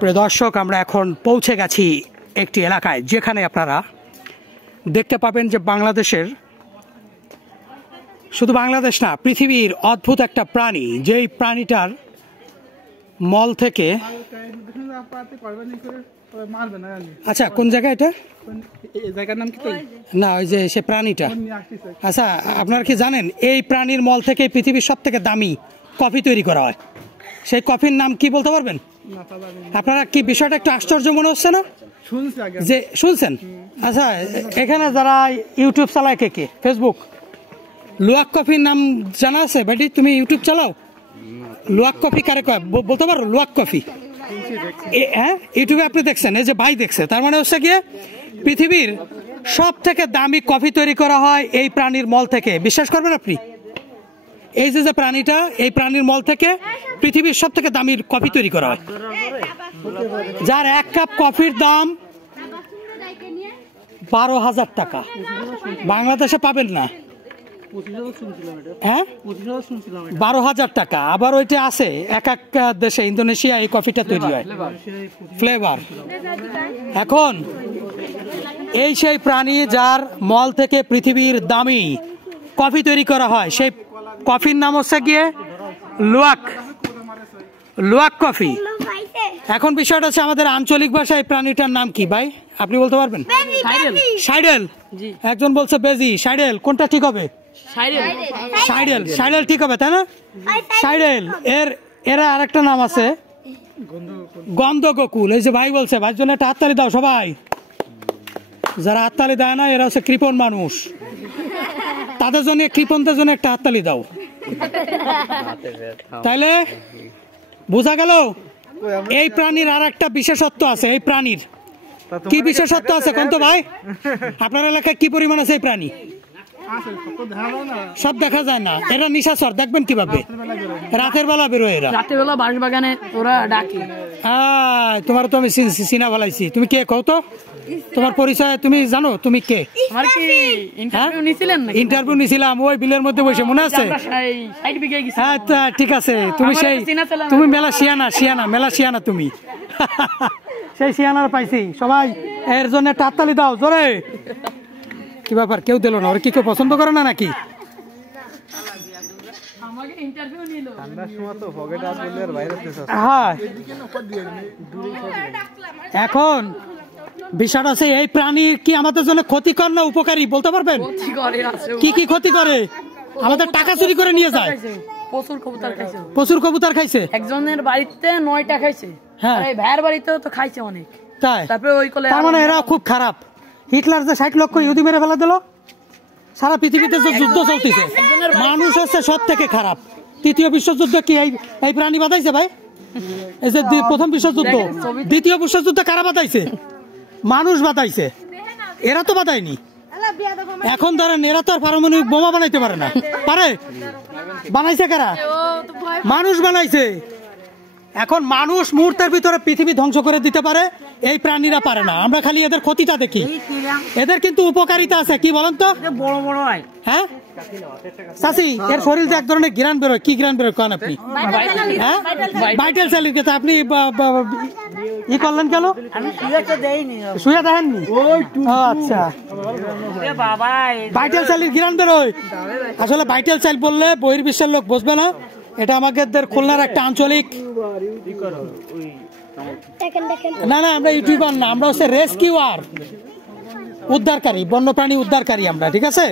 প্রিয় দর্শক, আমরা এখন পৌঁছে গেছি একটি এলাকায় যেখানে আপনারা দেখতে পাবেন যে বাংলাদেশের, শুধু বাংলাদেশ না, পৃথিবীর অদ্ভুত একটা প্রাণী, যেই প্রাণীটার মল থেকে, আচ্ছা কোন জায়গা এটা, না ওই যে সে প্রাণীটা, আচ্ছা আপনারা কি জানেন এই প্রাণীর মল থেকে পৃথিবীর সব থেকে দামি কফি তৈরি করা হয়? সেই কফির নাম কি বলতে পারবেন আপনারা? কি বিষয়টা একটু আশ্চর্য মনে হচ্ছে না যে শুনছেন? আচ্ছা, এখানে যারা ইউটিউব চালায়, কে কে ফেসবুক, লুয়াক কফির নাম জানা আছে? বেটি তুমি ইউটিউব চালাও? লুয়াক কফি কারে কয় বলতে পারো? লুয়াক কফি, হ্যাঁ ইউটিউবে আপনি দেখছেন, এই যে ভাই দেখছে, তার মানে হচ্ছে গিয়ে পৃথিবীর সব থেকে দামি কফি তৈরি করা হয় এই প্রাণীর মল থেকে। বিশ্বাস করবেন আপনি? এই যে প্রাণীটা, এই প্রাণীর মল থেকে পৃথিবীর সব থেকে দামি কফি তৈরি করা হয়, যার এক কাপ কফির দাম 12,000 টাকা। বাংলাদেশে পাবেন না, হ্যাঁ 12,000 টাকা। আবার ওইটা আছে এক এক দেশে, ইন্দোনেশিয়া এই কফিটা তৈরি হয়, ফ্লেভার। এখন এই সেই প্রাণী যার মল থেকে পৃথিবীর দামি কফি তৈরি করা হয়, সেই কফির নাম হচ্ছে গিয়ে লুয়াক কফি। এখন বিষয়টা হচ্ছে আমাদের আঞ্চলিক ভাষায় প্রাণীটার নাম কি ভাই আপনি বলতে পারবেন? সাইডেল। একজন বলছে বেজি, সাইডেল কোনটা ঠিক হবে? সাইডেল ঠিক হবে, তাই না? সাইডেল। এরা আরেকটা নাম আছে গন্ধগোকুল। এই যে ভাই বলছে, ভাইয়ের জন্য একটা হাততালি দাও সবাই। যারা হাততালি দেয় না এরা হচ্ছে কৃপণ মানুষ, তাদের জন্য, কৃপণদের জন্য একটা হাততালি দাও। তাইলে বোঝা গেল এই প্রাণীর আর একটা বিশেষত্ব আছে। এই প্রাণীর কি বিশেষত্ব আছে কোন তো ভাই? আপনার এলাকায় কি পরিমাণ আছে এই প্রাণী? সব দেখা যায় না। এরা নিশাচর, দেখবেন কিভাবে রাতের বেলা বেরোয়। এরা রাতের বেলা বাঁশবাগানে ওরা ডাকে। তোমার তো আমি চিনা ফেলাইছি। তুমি কে কও তো? তোমার পরিচয় তুমি জানো? তুমি কে? ইন্টারভিউ নিছিলাম ওই বিলের মধ্যে বসে, মনে আছে? হ্যাঁ ঠিক আছে, তুমি সেই, তুমি মেলা শিয়ানা তুমি। সেই শিয়ানার পাইছি সবাই। এর জন্য একটা হাততালি দাও জোরে। কি ব্যাপার, কেউ দিল না? ওরা কি কেউ পছন্দ করে না নাকি? হ্যাঁ, এখন বিষয়টা আছে এই প্রাণী কি আমাদের জন্য ক্ষতিকর না উপকারী বলতে পারবেন? কি কি ক্ষতি করে? আমাদের টাকা চুরি করে নিয়ে যায়। প্রচুর কবুতর খাইছে। একজনের বাড়িতে 9টা খাইছে, হ্যাঁ ভাইয়ের বাড়িতেও তো খাইছে অনেক। তাই? তারপরে ওই কোলে, তার মানে এরা খুব খারাপ। হিটলার যে 60 লক্ষ ইহুদি মেরে ফেলা দিল, সারা পৃথিবীতে যে যুদ্ধ চলতেছে, মানুষ হচ্ছে সব থেকে খারাপ। তৃতীয় বিশ্বযুদ্ধ কি এই প্রাণী বাঁধাইছে ভাই? এই যে প্রথম বিশ্বযুদ্ধ, দ্বিতীয় বিশ্বযুদ্ধ কারা বাঁধাইছে? মানুষ বাঁধাইছে, এরা তো বাঁধায়নি। এখন ধরেন এরা তো আর পারমাণবিক বোমা বানাইতে পারে না, পারে? বানাইছে কারা? মানুষ বানাইছে। এখন মানুষ মুহূর্তের ভিতরে পৃথিবী ধ্বংস করে দিতে পারে, এই প্রাণীরা পারে না। আমরা খালি এদের ক্ষতিটা দেখি, এদের কিন্তু উপকারিতা আছে। কি বলেন তো? বড় বড় হয়। হ্যাঁ চাচি, এর শরীর এক ধরনের ঘ্রাণ বেরোয়। কি ঘ্রাণ বেরোয় কান আপনি? হ্যাঁ ভাইটাল সেলের কথা আপনি ই করলেন কেন? শুয়ে দেখেননি? আচ্ছা, ভাইটাল সেলের ঘ্রাণ বেরোয়। আসলে ভাইটাল সেল বললে বহির্বিশ্বের লোক বুঝবে না। এটা আমাদের খুলনার একটা আঞ্চলিক, না আমরা ইউটিউবার না, আমরা হচ্ছে রেস্কিউয়ার, উদ্ধারকারী, বন্যপ্রাণী উদ্ধারকারী আমরা। ঠিক আছে?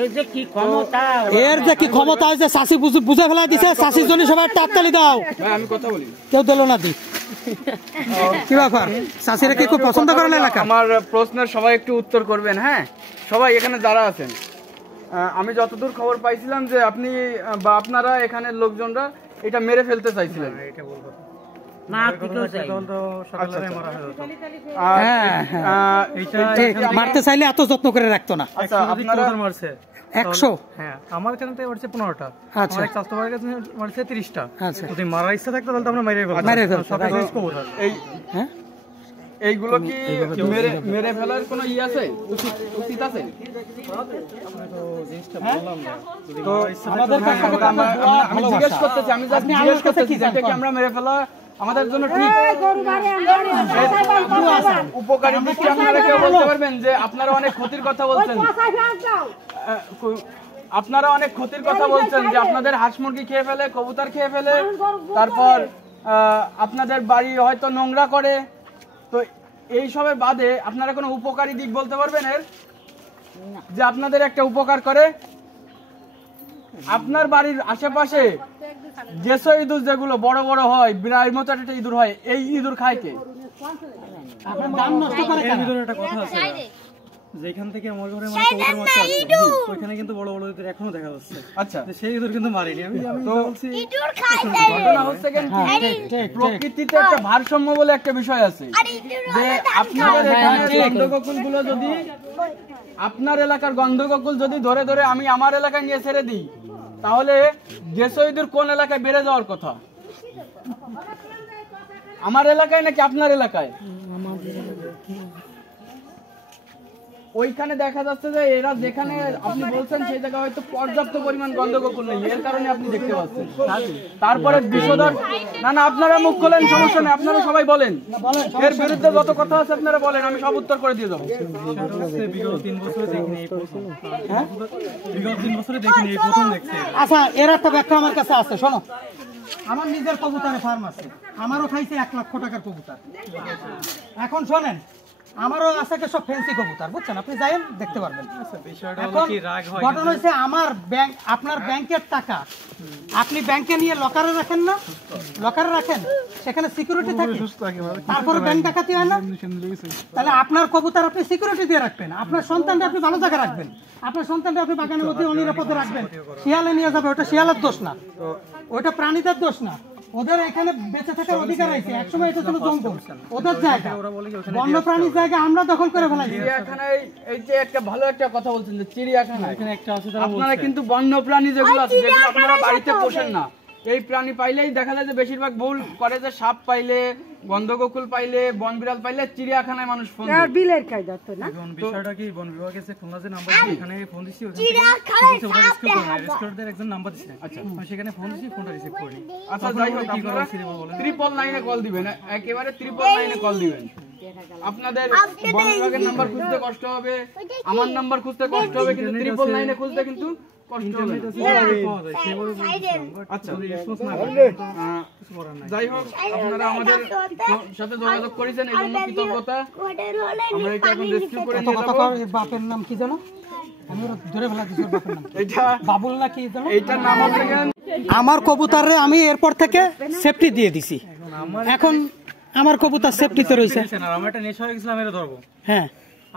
এর যে কি ক্ষমতা আছে, চাষি বুঝে ফেলা দিছে। চাষির জন্য সবাই তালি দাও। কেউ দিল না দি। কি ব্যাপার, চাষিরা কি খুব পছন্দ করেন এলাকা? আমার প্রশ্নের সবাই একটু উত্তর করবেন। হ্যাঁ সবাই এখানে যারা আছেন, আমি যতদূর খবর পাইছিলাম যে আপনি বা আপনারা এখানের লোকজনরা এটা মেরে ফেলতে চাইছিলেন। মারতে চাইলে এত যত্ন করে রাখতো না। আচ্ছা, আপনারা 100? হ্যাঁ, আমার এখানে থেকে মারছে 15টা। আচ্ছা, আমার চাচা ভাইয়ের কাছে মারছে 30টা। আচ্ছা, যদি মারার ইচ্ছা থাকতো তাহলে আমরা মেরে ফেলতাম। এই হ্যাঁ, এইগুলো কি মেরে ফেলার কোনো ই আছে, উচিত আছে? আমি জিজ্ঞেস করতেছি, এটা কি আমরা মেরে ফেলা আমাদের জন্য ঠিক উপকারী দিকটি আপনারা কেউ বলতে পারবেন যে আপনারা অনেক ক্ষতির কথা বলছেন, আপনারা অনেক ক্ষতির কথা বলছেন যে আপনাদের হাঁস মুরগি খেয়ে ফেলে, কবুতর খেয়ে ফেলে, তারপর আপনাদের বাড়ি হয়তো নোংরা করে। তো এই সবের বাদে আপনারা কোনো উপকারী দিক বলতে পারবেন এর, যে আপনাদের একটা উপকার করে? আপনার বাড়ির আশেপাশে যেসব ইঁদুর যেগুলো বড় বড় হয়, বিড়াল মতো একটা ইঁদুর হয়, এই ইঁদুর খায় কে? একটা কথা আছে, যেখান থেকে আমার ঘরে মানে কবুতর মাছ আছে ওইখানে কিন্তু বড় বড় ইঁদুর এখনো দেখা যাচ্ছে। আচ্ছা, সেই ইঁদুর কিন্তু মারিনি আমি। তো বলছি ঘটনা হচ্ছে প্রকৃতিতে একটা ভারসাম্য বলে একটা বিষয় আছে, যে আপনাদের এখানে গন্ধগোকুলগুলো যদি, আপনার এলাকার গন্ধগোকুল যদি ধরে ধরে আমি আমার এলাকায় নিয়ে ছেড়ে দিই, তাহলে যেসব ইঁদুর কোন এলাকায় বেড়ে যাওয়ার কথা? আমার এলাকায় নাকি আপনার এলাকায়? ওইখানে দেখা যাচ্ছে যে এরা যেখানে আপনি বলছেন সেই জায়গায় হয়তো পর্যাপ্ত পরিমাণ গন্ধগোকুল নেই, এর কারণে আপনি দেখতে পাচ্ছেন। তারপরে বিষধর, না না আপনারা মুখ খোলেন, সমস্যা নেই, আপনারা সবাই বলেন, এর বিরুদ্ধে যত কথা আছে আপনারা বলেন, আমি সব উত্তর করে দিয়ে যাবো। বিগত 3 বছরে দেখিনি, এই প্রথম। বিগত 3 বছরে দেখিনি, এই প্রথম দেখছি। আচ্ছা, এর একটা ব্যাখ্যা আমার কাছে আছে, শোনো। আমার নিজের কবুতরের ফার্ম আছে, আমারও খাইছে 1 লক্ষ টাকার কবুতর। এখন শোনেন, আমারও আছে সব ফ্যান্সি কবুতর, বুঝছেন? আপনি যাইন দেখতে পারবেন। এখন ঘটনা হচ্ছে আমার ব্যাংক, আপনার ব্যাংকের টাকা আপনি ব্যাংকে নিয়ে লকারে রাখেন না, লকারে রাখেন, সেখানে সিকিউরিটি থাকে, তারপরে ব্যাংক ডাকাতি হয় না? তাহলে আপনার কবুতর আপনি সিকিউরিটি দিয়ে রাখবেন, আপনার সন্তানটা আপনি ভালো জায়গায় রাখবেন, আপনার সন্তানটা আপনি বাগানের মধ্যে অনিরাপদে রাখবেন। শিয়ালে নিয়ে যাবে, ওটা শিয়ালের দোষ না, ওইটা প্রাণীদের দোষ না, ওদের এখানে বেঁচে থাকার অধিকার আছে। একসময় এটা ছিল জঙ্গল, ওদের জায়গা, বন্য প্রাণীর জায়গা আমরা দখল করে ফেলাইছি। চিড়িয়াখানায় এই যে একটা ভালো একটা কথা বলছেন, যে চিড়িয়াখানা এখানে একটা আছে, আপনারা কিন্তু বন্য প্রাণী যেগুলো আছে, যেগুলো আপনারা বাড়িতে পোষেন না, এই প্রাণী পাইলেই দেখা যায় যে বেশিরভাগ ভুল করে, যে সাপ পাইলে, গন্ধগোকুল পাইলে, বন বিড়াল পাইলে চিড়িয়াখানায় মানুষ ফোন দেয়। বিলের কায়দা তো না। এখন বিষয়টা কি, বন বিভাগ এসে খুলনা যে নাম্বার দিয়েছে, এখানে ফোন দিছি, ওখান থেকে ওরা রেস্কিউ করে না, রেস্কিউরদের একজন নাম্বার দিয়েছে। আচ্ছা, আমি সেখানে ফোন দিছি, ফোনটা রিসিভ করিনি। আচ্ছা, যাই হোক, আপনারা 999 কল দিবেন, একেবারে 999 কল দিবেন। আপনাদের বন বিভাগের নাম্বার খুঁজতে কষ্ট হবে, আমার নাম্বার খুঁজতে কষ্ট হবে, কিন্তু 999 খুঁজতে কিন্তু কষ্ট হবে। আচ্ছা, যাই হোক, আপনারা আমাদের সাথে যোগাযোগ করেছেন, এই জন্য কৃতজ্ঞতা। আমরা এটা এখন রেস্কিউ করে নিয়ে যাব। বাপের নাম কি জানো? আমি ধরে ফেলা দিছি, বাপের নাম এটা বাবুল না কি জানো? এইটার নাম হচ্ছে, আমার কবুতরে আমি এরপর থেকে সেফটি দিয়ে দিছি। এখন আমার কবুতর সেফটিতে রয়েছে। আমার একটা নেশা হয়ে গেছিল, আমি এটা ধরবো। হ্যাঁ,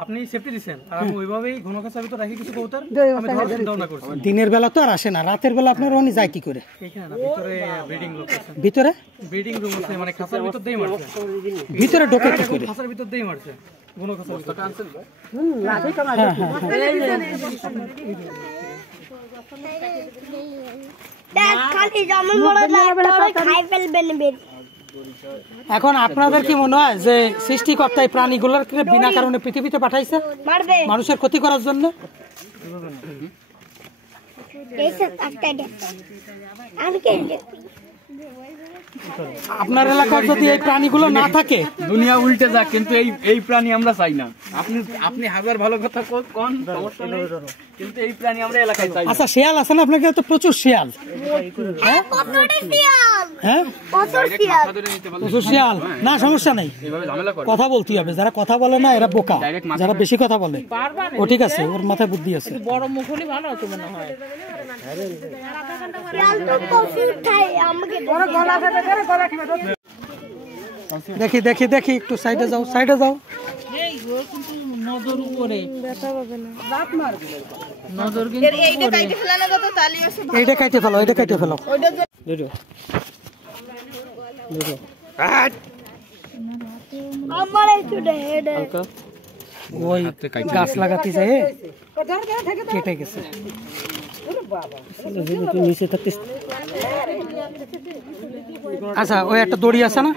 আপনি সেফটি দিচ্ছেন, আর আমি ওইভাবেই ঘন কাছে ভিতর রাখি কিছু কবুতর, আমি ধরার চিন্তা ভাবনা করছি। দিনের বেলা তো আর আসে না, রাতের বেলা আপনার উনি যায় কি করে? এখানে না, ভিতরে ব্রিডিং লোকেশন, ভিতরে ব্রিডিং রুম আছে, মানে খাঁচার ভিতর দিয়ে মারছে, ভিতরে ঢোকে কি করে? খাঁচার ভিতর দিয়ে মারছে, ঘন খাঁচার ভিতর। এখন আপনাদের কি মনে হয় যে সৃষ্টিকর্তা এই প্রাণীগুলোর বিনা কারণে পৃথিবীতে পাঠাইছে মানুষের ক্ষতি করার জন্য? আপনার এলাকার যদি এই প্রাণীগুলো না থাকে, দুনিয়া উল্টে যাক, কিন্তু এই প্রাণী আমরা চাই না। আপনি হাজার ভালো কথা কোন, সমস্যা নেই, কিন্তু এই প্রাণী আমরা এলাকায় চাই। আচ্ছা, শিয়াল আছে না আপনাকে? তো প্রচুর শিয়াল, হ্যাঁ প্রচুর শিয়াল, না সমস্যা নেই, কথা বলতে হবে। যারা কথা বলে না এরা বোকা, যারা বেশি কথা বলে ও ঠিক আছে, ওর মাথায় বুদ্ধি আছে। বড় মুখ হলে ভালো হতো মনে হয়। দেখি দেখি দেখি, একটু সাইডে যাও, সাইডে যাও। নজর উপরে এইটা কাটে ফেলো, এইটা কাটে ফেলো। ওই গাছ লাগাতে যায় কেটে গেছে। আচ্ছা, ওই একটা দড়ি আছে না,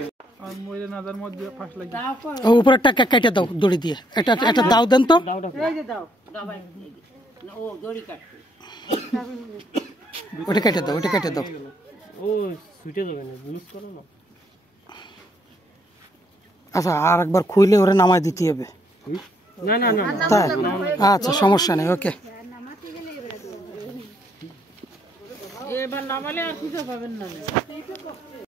উপরেরটা কেটে দাও দড়ি দিয়ে। এটা দাও দেন তো, ওটা কেটে দাও, ওটা কেটে দাও। আচ্ছা আর একবার খুইলে ওরে নামায় দিতে হবে। না না না তাই আচ্ছা সমস্যা নেই, ওকে। এবার নামালে আর খুঁজে পাবেন না।